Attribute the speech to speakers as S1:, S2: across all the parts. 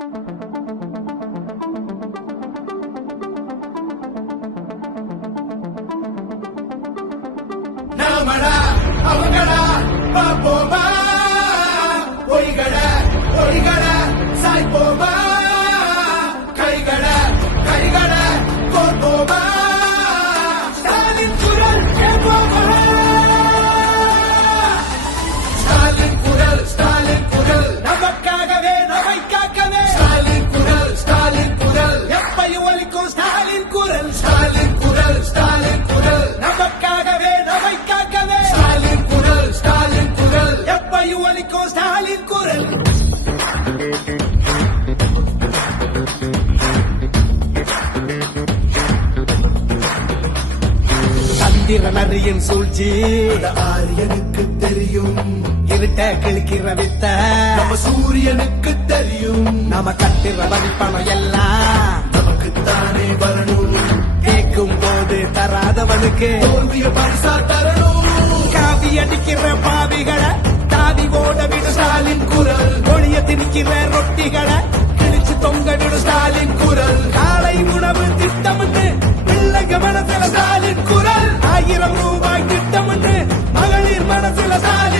S1: Thank you.
S2: சந்திர நரியின் சூழ்ச்சி.
S1: ஆரியனுக்கு தெரியும்.
S2: இருட்ட கிழிக்கிற வித்த.
S1: நம்ம சூரியனுக்கு தெரியும்.
S2: நாம கட்டுற வரிப்பணம் எல்லாம்
S1: நமக்குத்தானே வரணும்.
S2: கேட்கும் போது தராதவனுக்கு
S1: தோல்விய பரிசா தரணும்.
S2: காவி அடிக்கிற பாவிகளை தாவி ஓட விடு ஸ்டாலின் குரல். ஒளிய திணிக்கிற ரொட்டிகளை மகளிர்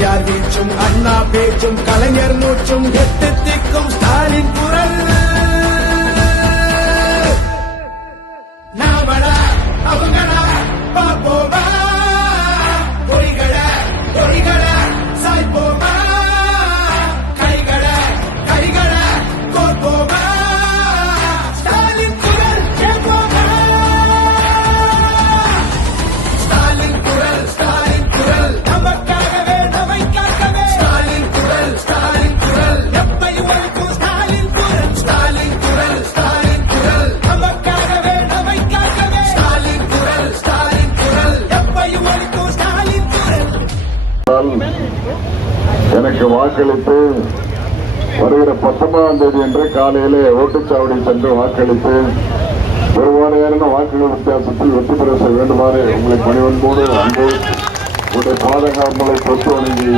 S2: பெரியார் வீச்சும் அண்ணா பேச்சும் கலைஞர் மூச்சும் எட்டு திக்கும் ஸ்டாலின்
S3: எனக்கு வாக்களித்து வருகிற பத்தொன்பதாம் தேதி என்று காலையிலே ஓட்டுச்சாவடி சென்று வாக்களித்து பெருவாரியான வாக்குகள் வித்தியாசத்தில் வெற்றி பெற செய்ய வேண்டுமாறு உங்களை பணிவன்போடு அன்பு உடைய பாதுகாப்புகளை தொட்டு வணங்கி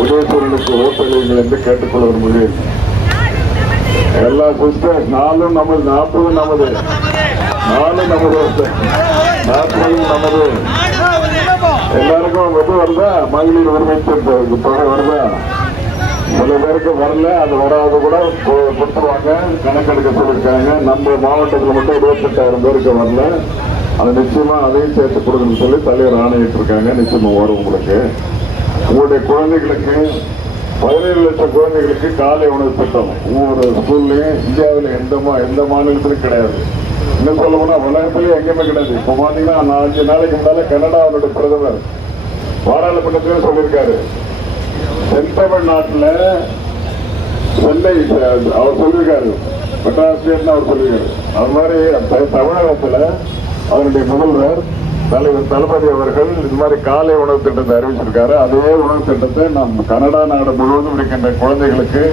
S3: உதயசூரனுக்கு ஓட்டளிங்கள் என்று கேட்டுக்கொள்ள விரும்புகிறேன். எல்லா சிஸ்டர் நாலும் நமது நாற்பது நமது நாலு நமது நாற்பது நமது. எல்லாரும் இது வருதா மகளிர் உரிமை தொகை வருதா? சில பேருக்கு வரல அது வராது கூட கொ- கொடுத்துருவாங்க. கணக்கெடுக்க சொல்லியிருக்காங்க. நம்ம மாவட்டத்தில் மட்டும் இருபத்தெட்டாயிரம் பேருக்கு வரல. அது நிச்சயமாக அதையும் சேர்த்து கொடுக்கணும்னு சொல்லி தலைவர் ஆணையிட்டு இருக்காங்க நிச்சயமா வரும் உங்களுக்கு. உங்களுடைய குழந்தைகளுக்கு பதினேழு லட்சம் குழந்தைகளுக்கு காலை உணவு திட்டம். ஒவ்வொரு ஸ்கூல்லையும் இந்தியாவில் எந்த மா எந்த மாநிலத்திலும் கிடையாது. இன்னும் சொல்ல போனா உலகத்திலே எங்கேயுமே கிடையாது. இப்போ பார்த்தீங்கன்னா நான் அஞ்சு நாளைக்கு முன்னால கனடாவுடைய பிரதமர் பாராளுமன்றத்தில் சொல்லியிருக்காரு. தென் சென்னை அவர் சொல்லியிருக்காரு. மெட்ராஸ்லேருந்து அவர் சொல்லியிருக்காரு. அது மாதிரி தமிழகத்தில் அவருடைய முதல்வர் தலைவர் தளபதி அவர்கள் இது மாதிரி காலை உணவு திட்டத்தை அறிவிச்சிருக்காரு. அதே உணவு திட்டத்தை நம் கனடா நாடு முழுவதும் இருக்கின்ற குழந்தைகளுக்கு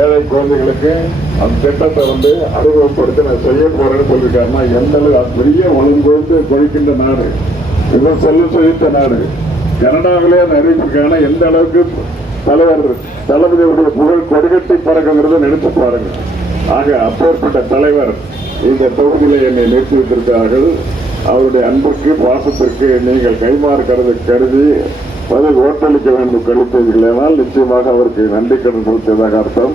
S3: ஏழை குழந்தைகளுக்கு அந்த திட்டத்தை வந்து அறிமுகப்படுத்தி நான் செய்ய போறேன்னு சொல்லியிருக்காருன்னா எந்த அளவு பெரிய ஒழுங்கொழுந்து கொழிக்கின்ற நாடு. இது செல்வ செழித்த நாடு. கனடாவிலே அந்த அறிவிப்புக்கான எந்த அளவுக்கு தலைவர் தளபதி அவருடைய புகழ் கொடுகட்டி பறக்குங்கிறத நினைச்சு பாருங்க. ஆக அப்பேற்பட்ட தலைவர் இந்த தொகுதியில என்னை நிறுத்தி வைத்திருக்கிறார்கள். அவருடைய அன்பிற்கு பாசத்திற்கு நீங்கள் கைமாறுக்கிறது கருதி பதில் ஓட்டளிக்க வேண்டும் கழித்தீர்களானால் நிச்சயமாக அவருக்கு நன்றி கடன் செலுத்தியதாக அர்த்தம்.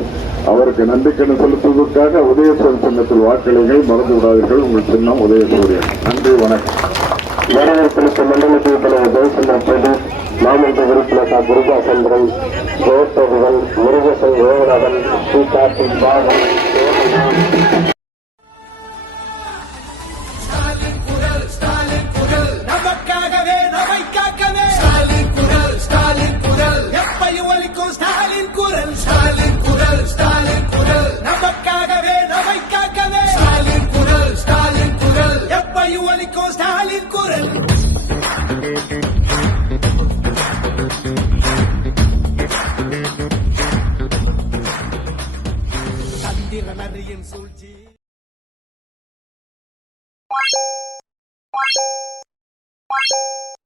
S3: அவருக்கு நன்றி கடன் செலுத்துவதற்காக உதயசூரியன் சின்னத்தில் வாக்களிங்கள் மறந்து விடாதீர்கள். உங்கள் சின்னம் உதயசூரியன். நன்றி வணக்கம்.
S2: வரவேற்புக்கு மண்டலத்தில் தலைவர் ஜெயசந்திர பிரதீப் மாமன்ற உறுப்பினர் சா குருபாசந்திரன் கோத்தர்கள் முருகசன் ஏவநாதன் ஸ்ரீ கார்த்திக் பாகன்
S4: திரளறியின்
S5: சூழ்ச்சி Thank you.